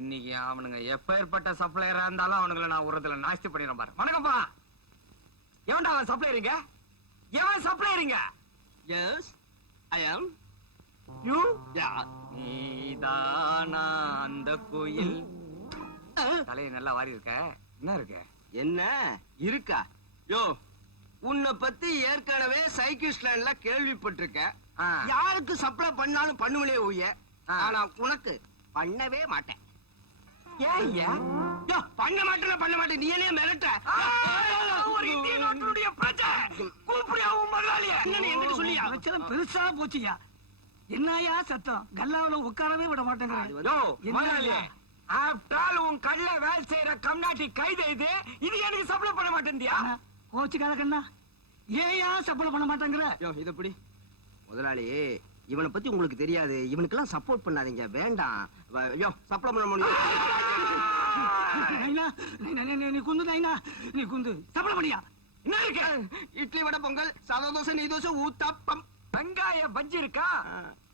இன்னைக்கு அவனுங்க எப்பேற்பட்ட சப்ளையரா இருந்தாலும் அவனுங்களை நான் உரத்துல நாஸ்தி பண்ணிடுறேன் பாரு. வணக்கம்ப்பா. எவன்டா அவன் சப்ளையரிங்க? எவன் சப்ளையரிங்க? S I am. யூ? யா. நீதானா அந்த கோயில்? தலையை நல்லா வாரி இருக்க. என்ன இருக்கு? என்ன இருக்கா? யோ, உன்னை பத்தி ஏற்கனவே சைக்கிள் ஸ்டாண்ட்ல கேள்விப்பட்டிருக்கேன். யாருக்கு சப்ளை பண்ணாலும் பண்ணுவனே ஒய்ய, ஆனா உனக்கு பண்ணவே மாட்டேன். ஏன் யோ, பண்ண மாட்டேன் நீ என்ன மிரட்ட? ஒரு இந்திய நாட்டுடைய பிரஜை கூப்பிடியா உன் முதலாளிய? என்ன என்கிட்ட சொல்லியா? பிரச்சனை பெருசா போச்சுயா. என்னையா சத்தம்? கல்லாவில உட்காரவே விட மாட்டேங்கிறேன். யோ முதலாளி, ஆஃப்டர் ஆல் உன் கல்ல வேலை செய்யற கம்நாட்டி கைது இது எனக்கு சப்ளை பண்ண மாட்டேன்டியா? கோச்சுக்கார கண்ணா, ஏயா சப்ளை பண்ண மாட்டேங்கிற? யோ, இத எப்படி முதலாளி, இவனை பத்தி உங்களுக்கு தெரியாது. இவனுக்கெல்லாம் சப்போர்ட் பண்ணாதீங்க, வேண்டாம். யோ, சப்ளை பண்ண முடியும். நீ குந்து நைனா, நீ குந்து சப்ளை பண்ணியா? என்ன இருக்கு? இட்லி வடை பொங்கல் சாதா தோசை நெய் தோசை ஊத்தாப்பம் வெங்காய பஜ்ஜி இருக்கா?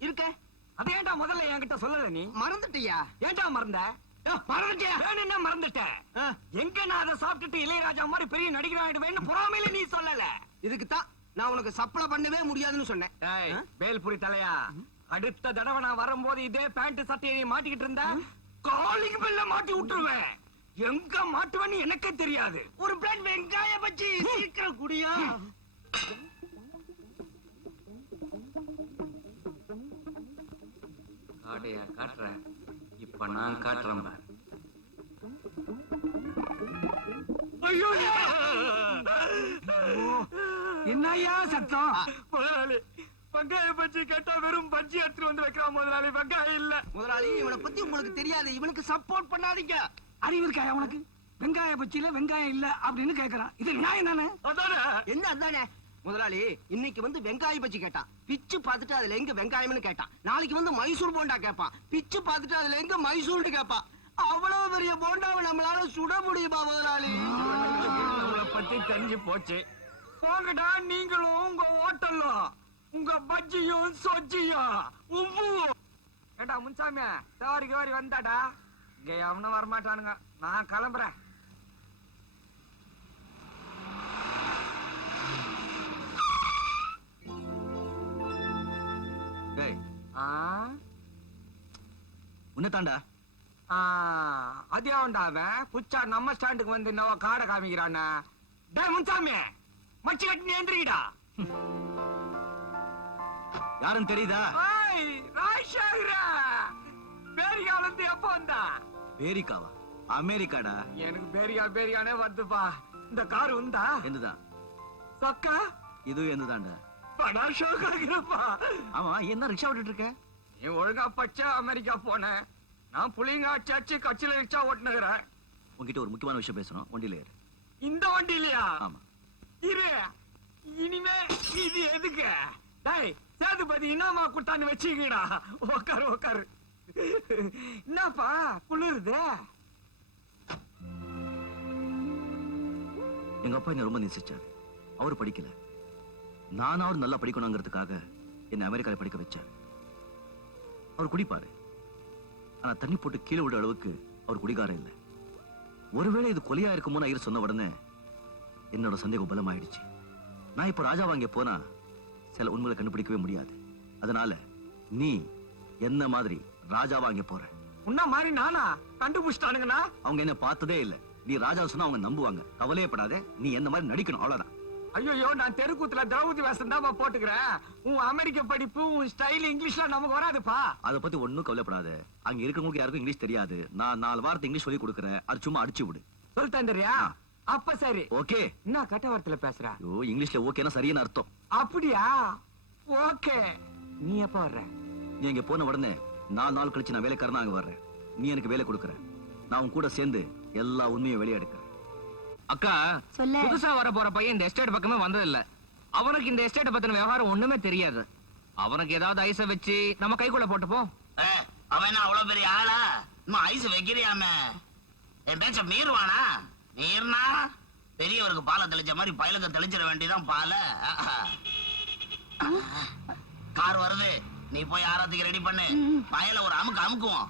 இருக்க. அதை ஏன்டா முதல்ல என்கிட்ட சொல்லல? நீ மறந்துட்டியா? ஏன்டா மறந்த? மறந்துட்டியா? வேணும்னா மறந்துட்டேன். எங்க நான் அதை சாப்பிட்டுட்டு இளையராஜா மாதிரி பெரிய நடிகர் ஆயிடுவேன்னு பொறாமையில நீ சொல்லல. இதுக்குத்தான் நான் உனக்கு சப்ளை பண்ணவே முடியாதுன்னு சொன்னேன். வேல்புரி தலையா, அடுத்த தடவை நான் வரும்போது இதே பேண்ட் சட்டையை நீ மாட்டிக்கிட்டு இருந்தா காலிங் பெல்ல மாட்டி விட்டுருவேன். எங்க மாட்டுவேன்னு எனக்கே தெரியாது. ஒரு பிளேட் வெங்காய பஜ்ஜி சீக்கிரம் குடியா. காடையா காட்டுறேன். இப்ப நான் காட்டுறேன் பாரு. ஐயோ, என்னையா சத்தம்? முதலாளி, வெங்காய பஜ்ஜி கேட்டா வெறும் பஜ்ஜி எடுத்துட்டு வந்து வைக்கிறான் முதலாளி. வெங்காயம் இல்ல முதலாளி. இவனை பத்தி உங்களுக்கு தெரியாது, இவனுக்கு சப்போர்ட் பண்ணாதீங்க. அறிவு இருக்காயா உனக்கு? வெங்காய பச்சியில வெங்காயம் இல்ல அப்படின்னு கேக்குறான். இது நியாயம் தானே? அதானே? என்ன அதானே? முதலாளி, இன்னைக்கு வந்து வெங்காய பச்சி கேட்டான், பிச்சு பார்த்துட்டு அதுல எங்க வெங்காயம்னு கேட்டான். நாளைக்கு வந்து மைசூர் போண்டா கேட்பான், பிச்சு பார்த்துட்டு அதுல எங்க மைசூர்னு கேட்பான். அவ்வளவு பெரிய போண்டாவை நம்மளால சுட முடியுமா முதலாளி? நம்மளை பத்தி தெரிஞ்சு போச்சு. போங்கடா, நீங்களும் உங்க ஹோட்டலும் உங்க பஜ்ஜியும் சொஜ்ஜியும் உப்பும். ஏண்டா முன்சாமி, தேவாரிக்கு வாரி வந்தாடா. இங்க அவனும் வரமாட்டானுங்க. நான் கிளம்புறேன். உன்னதாண்டா அதியாவண்டா அவன் புச்சா நம்ம ஸ்டாண்டுக்கு வந்து நவ காடை காமிக்கிறான. டே முன்சாமி, மச்சி கட்டி எந்திரிடா. யாருன்னு தெரியுதா? ராஜசேகரா, பேரிகால இருந்து எப்ப வந்தா? பேரிக்காவா? அமெரிக்காடா. எனக்கு பேரியானே வருதுப்பா. இந்த கார் உண்டா? என்னதான் சொக்கா? இது என்னதாண்டா? படா ஷோக்காகிறப்பா. ஆமா, என்ன ரிக்ஷா ஓட்டிட்டு இருக்க? நீ ஒழுங்கா பச்சா அமெரிக்கா போன, நான் புளிங்க அச்சாச்சு கட்சியில ரிக்ஷா ஓட்டுனுகிறேன். உங்ககிட்ட ஒரு முக்கியமான விஷயம் பேசணும், வண்டியில ஏறு. இந்த வண்டி இல்லையா? ஆமா. இரு, இனிமே இது எதுக்கு? டேய் சேதுபதி, என்னமா குட்டான்னு வச்சுக்கடா. உக்காரு. என்னப்பா குளிருது? எங்க அப்பா என்ன ரொம்ப நேசிச்சாரு. அவரு படிக்கல, நானும் அவர் நல்லா படிக்கணுங்கிறதுக்காக என்ன அமெரிக்கால படிக்க வச்சாரு. அவர் குடிப்பாரு, ஆனா தண்ணி போட்டு கீழே விட அளவுக்கு அவர் குடிகாரம் இல்லை. ஒருவேளை இது கொலையா இருக்குமோ ஐயர் சொன்ன உடனே என்னோட சந்தேகம் பலமாயிடுச்சு. நான் இப்ப ராஜா வாங்க போனா சில உண்மையை கண்டுபிடிக்கவே முடியாது. அதனால நீ என்ன மாதிரி ராஜா வாங்க போற. உன்ன மாதிரி நானா? கண்டுபிடிச்சிட்டானுங்கண்ணா. அவங்க என்ன பார்த்ததே இல்ல. நீ ராஜா சொன்னா அவங்க நம்புவாங்க. கவலையே படாத, நீ என்ன மாதிரி நடிக்கணும், அவ்வளவுதான். ஐயோ, நான் தெருக்கூத்துல திரௌபதி வேஷம் தான் போட்டுக்கிறேன். உன் அமெரிக்க படிப்பு, உன் ஸ்டைல் இங்கிலீஷ்லாம் நமக்கு வராதுப்பா. அதை பத்தி ஒண்ணும் கவலைப்படாத. அங்க இருக்கவங்களுக்கு யாருக்கும் இங்கிலீஷ் தெரியாது. நான் 4 வாரத்தை இங்கிலீஷ் சொல்லி கொடுக்குறேன். அது சும்மா அடிச்சு விடு. சொல்லிட்டேன் தெரியா? அப்ப சரி. ஓகே. என்ன கட்ட வார்த்தையில பேசுற? ஐயோ, இங்கிலீஷ்ல ஓகேனா சரியான அர்த்தம். அப்படியா? ஓகே. நீ எப்ப வர்ற? நீ இங்க போன உடனே 4 நாள் கழிச்சு நான் வேலைக்காரனா அங்க வர்றேன். நீ எனக்கு வேலை கொடுக்குற. நான் உன் கூட சேர்ந்து எல்லா உண்மையும் வெளியே எடுக்கிறேன். அக்கா, புதுசா வர போற பையன் இந்த எஸ்டேட் பக்கமே வந்ததில்ல. அவனுக்கு இந்த எஸ்டேட் பத்தின விவகாரம் ஒண்ணுமே தெரியாது. அவனுக்கு ஏதாவது ஐஸ வச்சு நம்ம கைக்குள்ள போட்டுப்போம். அவன் அவ்வளவு பெரிய ஆளா? இன்னும் ஐஸ் வைக்கிறியாமே? என் பேச்ச மீறுவானா? மீறினா பெரியவருக்கு பாலை தெளிச்ச மாதிரி பயலுக்கு தெளிச்சிட வேண்டியதான் பால. கார் வருது, நீ போய் ஆராத்துக்கு ரெடி பண்ணு. பயல ஒரு அமுக்குவோம்.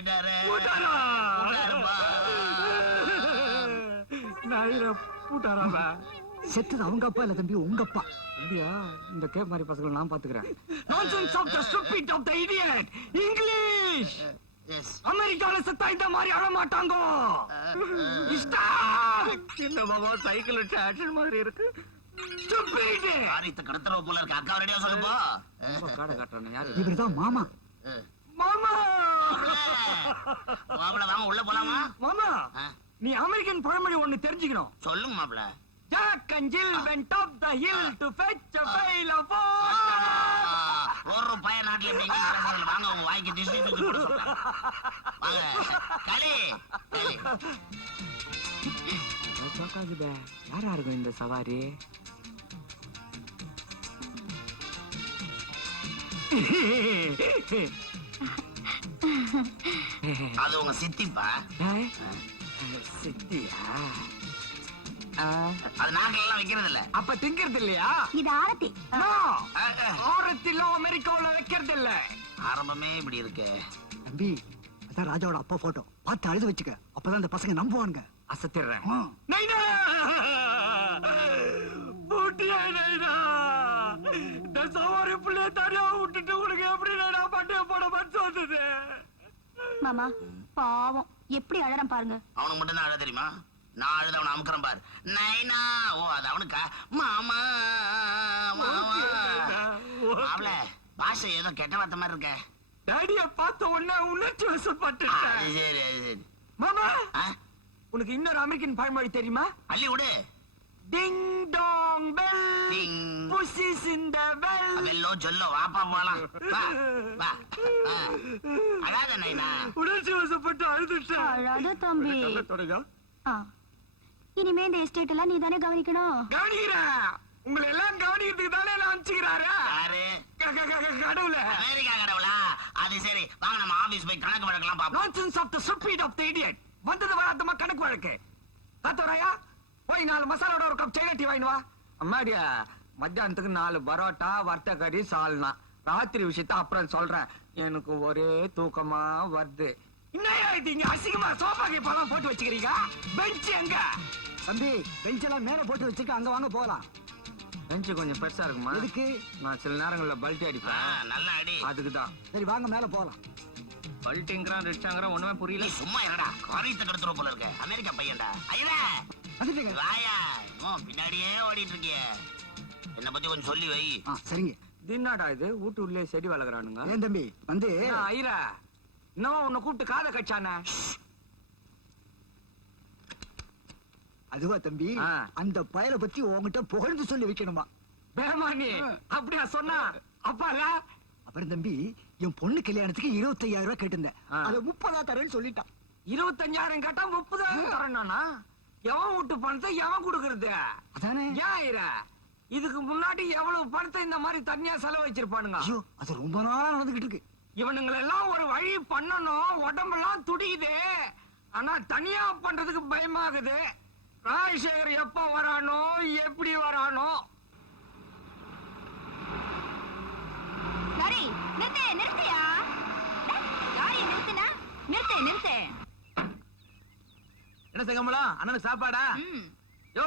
போயிட்டாரு பூட்டாரா? போயிட்டாருப்பா. நாயிர பூட்டாராவ? செத்தது அவங்க அப்பா இல்ல தம்பி, உங்க அப்பா. அப்படியா? இந்த கேப் மாதிரி பசங்களை நான் பாத்துக்கிறேன். Nonsense of the stupid of the idiot. English. Yes. அமெரிக்கால செத்தா இந்த மாதிரி அழ மாட்டாங்க. என்ன பாபா சைக்கிள் ஆக்ஷன் மாதிரி இருக்கு. Stupid. காரியத்தை கடத்துறவ போல இருக்கு. அக்கா ரெடியா சொல்லுப்பா. காடை காட்டுறானே யாரு? இவர்தான் மாமா. மாமா. மாப்பிள வாங்க உள்ள போலாமா? மாமா, ஆ, நீ அமெரிக்கன் பழமொழி ஒண்ணு தெரிஞ்சுக்கணும். சொல்லுங்க மாப்பிள. Jack and Jill went up the hill to fetch a pail of ஒரு பையன் நாட்டுல எப்படி இங்கிலீஷ் பேசுறதுல வாங்க உங்க வாய்க்கு திசை தூக்கி போட சொல்றேன். வாங்க களி களி. வாட்டர். யாரா இருக்கும் இந்த சவாரி? அது உங்க சித்திப்பா. சித்தியா? அது நாட்டுல எல்லாம் வைக்கிறது இல்ல. அப்ப திங்கிறது இல்லையா? இது ஆரத்தி. No. ஆரத்தில அமெரிக்காவுல வைக்கிறது இல்ல. ஆரம்பமே இப்படி இருக்கு. தம்பி, அதான் ராஜாவோட அப்பா போட்டோ. பார்த்து அழுது வச்சுக்க, அப்பதான் இந்த பசங்க நம்புவானுங்க. அசத்திடுறேன். ஆ. நைனா! பூட்டியா நைனா! இந்த சவாரி புள்ளைய தனியா விட்டுட்டு உனக்கு எப்படி நைனா பட்டிய போட மனசு வந்தது? மாமா பாவம் எப்படி அழறான் பாருங்க. அவனுக்கு மட்டும் தான் அழ தெரியுமா? நான் அழுத அவனை அமுக்குறேன் பாரு. நைனா. ஓ அது அவனுக்கா? மாமா மாமா. மாப்ள பாஷை ஏதோ கெட்ட வார்த்தை மாதிரி இருக்க. டாடிய பார்த்த உடனே உணர்ச்சி அது வசப்பட்டுட்டேன். சரி அது சரி. மாமா, ஆ, உனக்கு இன்னொரு அமெரிக்கன் பழமொழி தெரியுமா? அள்ளி விடு. Ding dong bell, ding. Pussy's in the bell. வெல்லோ சொல்லோ வாப்பா போலாம். வா வா. ஆ. அழாத நைனா. உணர்ச்சி வசப்பட்டு அழுதுட்டேன். அழாத தம்பி. தொடங்க. ஆ. இனிமே இந்த எஸ்டேட் எல்லாம் நீ தானே கவனிக்கணும். கவனிக்கிறேன். உங்களை எல்லாம் கவனிக்கிறதுக்கு தானே நான் அனுப்பிச்சுக்கிறாரு. யாரு? கடவுள. அமெரிக்கா கடவுளா? அது சரி வாங்க நம்ம ஆபீஸ் போய் கணக்கு வழக்கெல்லாம் பாப்போம். Nonsense of the stupid of the idiot. வந்தது வராதமா கணக்கு வழக்கு. காத்தோராயா, போய் 4 மசாலோட ஒரு கப் சைனா டீ வாங்கிட்டு வா. அம்மாடியா, மத்தியானத்துக்கு 4 பரோட்டா, வறுத்த கறி, சால்னா. ராத்திரி விஷயத்த அப்புறம் சொல்றேன். எனக்கு ஒரே தூக்கமா வருது. என்னையா இது இங்க அசிங்கமா சோஃபா கீப்பெல்லாம் போட்டு வச்சுக்கிறீங்க? பெஞ்ச் எங்க? தம்பி, பெஞ்செல்லாம் மேல போட்டு வச்சுக்க, அங்க வாங்க போலாம். பெஞ்ச் கொஞ்சம் பெருசா இருக்குமா? எதுக்கு? நான் சில நேரங்கள்ல பல்ட்டி ஆ, அடிப்பேன். நல்ல அடி. அதுக்குதான். சரி வாங்க மேல போலாம். பல்ட்டிங்கிறான் ரிச்சாங்கிறான் ஒண்ணுமே நீ புரியல. சும்மா என்னடா காரியத்தை கெடுத்துற போல இருக்க. அமெரிக்கா பையன்டா. ஐயா வந்துட்டீங்க. வாயா. பின்னாடியே ஓடிட்டு இருக்கிய. என்ன பத்தி கொஞ்சம் சொல்லி வை. ஆ, சரிங்க. தின்னாடா இது வீட்டு உள்ளே செடி வளர்க்குறானுங்க. ஏன் தம்பி வந்து ஐரா இன்னும் உன்னை கூப்பிட்டு காதை கச்சானே. அதுவா தம்பி, ஆ. அந்த பயலை பத்தி உங்ககிட்ட புகழ்ந்து சொல்லி வைக்கணுமா? பேமானி அப்படியா சொன்னா? அப்பால அப்புறம் தம்பி, என் பொண்ணு கல்யாணத்துக்கு 25,000 ரூபாய் கேட்டிருந்தேன். ஆ. அதை 30,000 தரேன்னு சொல்லிட்டான். 25,000 கேட்டா 30,000 தரணும்னா எவன் வீட்டு பணத்தை எவன் கொடுக்கறது? அதானே? ஏன் ஐரா, இதுக்கு முன்னாடி எவ்வளவு பணத்தை இந்த மாதிரி தனியா செலவு வச்சிருப்பானுங்க. ஐயோ, அது ரொம்ப நாளா நடந்துகிட்டு இருக்கு. இவனுங்களெல்லாம் ஒரு வழி பண்ணணும். உடம்பெல்லாம் துடிக்குது. ஆனா தனியா பண்றதுக்கு பயமாகுது. ராஜசேகர் எப்ப வரானோ எப்படி வரானோ? லாரி நிறுத்து, நிறுத்தியா? லாரி நிறுத்துனா நிறுத்து, நிறுத்து. என்ன செங்கமலம், அண்ணனுக்கு சாப்பாடா? ம். யோ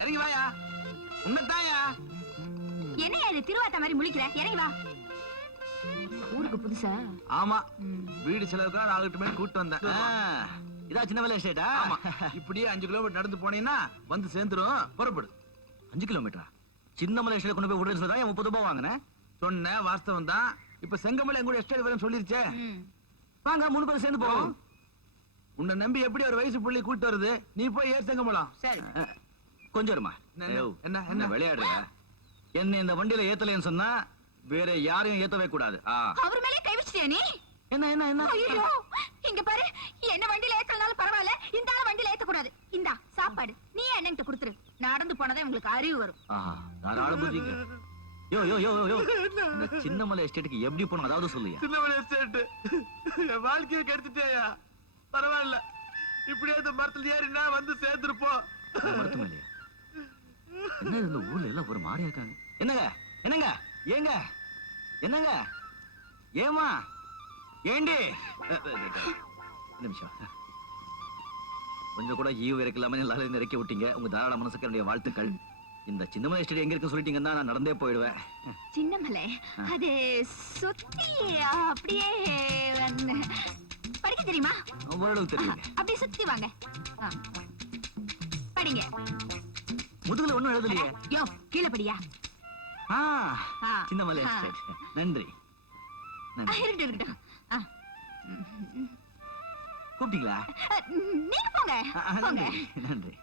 இறங்கி வாயா. உன்னதாயா? என்னையா இது திருவாத்த மாதிரி முழிக்கிற? இறங்கி வா. ஊருக்கு புதுசா? ஆமா, ம். வீடு செலவுக்காக 4 மேல் கூட்டு வந்தேன். இதா சின்ன வேலை எஸ்டேட்டா? இப்படியே 5 கிலோமீட்டர் நடந்து போனீங்கன்னா வந்து சேர்ந்துரும். புறப்படு. 5 கிலோமீட்டரா? சின்ன மலை எஸ்டேட் கொண்டு போய் விடுறேன்னு சொல்லி 30 ரூபாய் வாங்கினேன். சொன்ன வாஸ்தவம் தான். இப்ப செங்கமலை எங்கூட எஸ்டேட் வரேன்னு சொல்லிருச்சே. ம். வாங்க 3 பேரும் சேர்ந்து போவோம். உன்னை நம்பி எப்படி ஒரு வயசு புள்ளி கூட்டு வருது? நீ போய் ஏர் செங்கமலம். சரி. கொஞ்சம் இருமா. என்ன விளையாடுற? என்ன இந்த வண்டியில ஏத்தலைன்னு சொன்னா வேற யாரையும் ஏத்தவே கூடாது. அவர் மேலே கை வச்சிட்டியா நீ? என்ன என்ன என்ன? ஐயோ, இங்க பாரு, என்ன வண்டியில ஏத்தலனாலும் பரவாயில்ல, இந்த ஆள வண்டியில ஏத்த கூடாது. இந்தா சாப்பாடு, நீ என்னங்கிட்ட கொடுத்துரு. நடந்து போனதே உங்களுக்கு அறிவு வரும். தாராள புரியுங்க. யோ யோ யோ யோ, இந்த சின்னமலை எஸ்டேட்டுக்கு எப்படி போகணும் அதாவது சொல்லுயா. சின்னமலை எஸ்டேட் என் வாழ்க்கையை கெடுத்துட்டேயா. பரவாயில்ல, இப்படியே இந்த மரத்துல ஏறினா வந்து சேர்ந்துருப்போம். மருத்துவம் இல்லையா? என்ன இந்த ஊர்ல எல்லாம் ஒரு மாதிரியா இருக்காங்க. என்னங்க என்னங்க ஏங்க என்னங்க ஏமா ஏண்டி ஒரு நிமிஷம். கொஞ்சம் கூட ஈவு இறக்கலாம எல்லாரும் இருந்து இறக்கி விட்டீங்க. உங்க தாராள மனசுக்கு என்னுடைய வாழ்த்துக்கள். இந்த சின்னமலை எஸ்டேட் எங்க இருக்கு சொல்லிட்டீங்கன்னா நான் நடந்தே போயிடுவேன். சின்னமலை அது சுத்தி அப்படியே படிக்க தெரியுமா? ஓரளவுக்கு தெரியும். அப்படியே சுத்தி வாங்க. ஆ. படிங்க. முதுகுல ஒண்ணும் எழுதலையே. யோ கீழே படியா. ஆ, ஆ. சின்னமலை ஆ. எஸ்டேட். நன்றி. இருக்கட்டும் இருக்கட்டும். ஆ. கூப்பிட்டீங்களா? நீங்க போங்க ஆ, போங்க. நன்றி நன்றி.